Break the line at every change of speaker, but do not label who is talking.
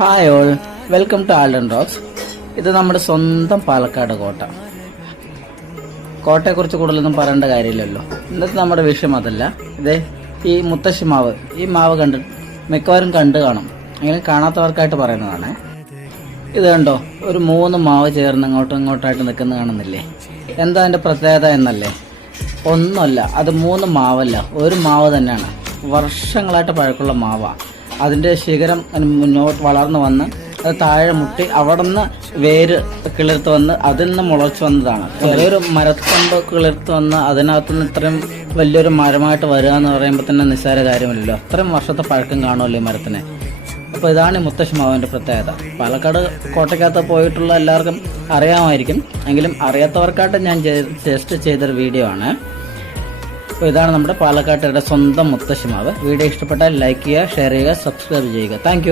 Hi all welcome to Alden Rocks ഇത് നമ്മുടെ സ്വന്തം പാലക്കാട് കോട്ട. കോട്ടയെക്കുറിച്ച് കൂടുതലൊന്നും പറയേണ്ട കാര്യമില്ലല്ലോ. ഇന്നത്തെ നമ്മുടെ വിഷയം അതല്ല. ഇതേ ഈ മുത്തശ്ശി മാവ്. ഈ മാവ് കണ്ട് മിക്കവാറും കണ്ടു കാണും. അങ്ങനെ കാണാത്തവർക്കായിട്ട് പറയുന്നതാണ്. ഇത് കണ്ടോ? ഒരു മൂന്ന് മാവ് ചേർന്ന് അങ്ങോട്ടും ഇങ്ങോട്ടായിട്ട് നിൽക്കുന്ന കാണുന്നില്ലേ? എന്താ അതിന്റെ പ്രത്യേകത എന്നല്ലേ? ഒന്നുമല്ല അത് മൂന്ന് മാവല്ല. ഒരു മാവ് തന്നെയാണ്. വർഷങ്ങളായിട്ട് പഴക്കമുള്ള മാവാ. അതിന്റെ ശിഖരം മുന്നോട്ട് വളർന്നു വന്ന് അത് താഴെ മുട്ടി അവിടെ നിന്ന് വേര് കിളിർത്ത് വന്ന് അതിൽ നിന്ന് മുളച്ചു വന്നതാണ്. ചെറിയൊരു മരത്തൊണ്ട് കിളിർത്ത് വന്ന് അതിനകത്ത് നിന്ന് ഇത്രയും വലിയൊരു മരമായിട്ട് വരിക എന്ന് പറയുമ്പോൾ തന്നെ നിസ്സാര കാര്യമില്ലല്ലോ. അത്രയും വർഷത്തെ പഴക്കം കാണുമല്ലോ ഈ മരത്തിന്. അപ്പോൾ ഇതാണ് ഈ മുത്തശ്ശിമാവിന്റെ പ്രത്യേകത. പാലക്കാട് കോട്ടയ്ക്കകത്ത് പോയിട്ടുള്ള എല്ലാവർക്കും അറിയാമായിരിക്കും. എങ്കിലും അറിയാത്തവർക്കായിട്ട് ഞാൻ ജസ്റ്റ് ചെയ്തൊരു വീഡിയോ ആണ്. അപ്പോൾ ഇതാണ് നമ്മുടെ പാലക്കാട്ടുകാരുടെ സ്വന്തം മുത്തശ്ശിമാവ്. വീഡിയോ ഇഷ്ടപ്പെട്ടാൽ ലൈക്ക് ചെയ്യുക ഷെയർ ചെയ്യുക സബ്സ്ക്രൈബ് ചെയ്യുക. താങ്ക്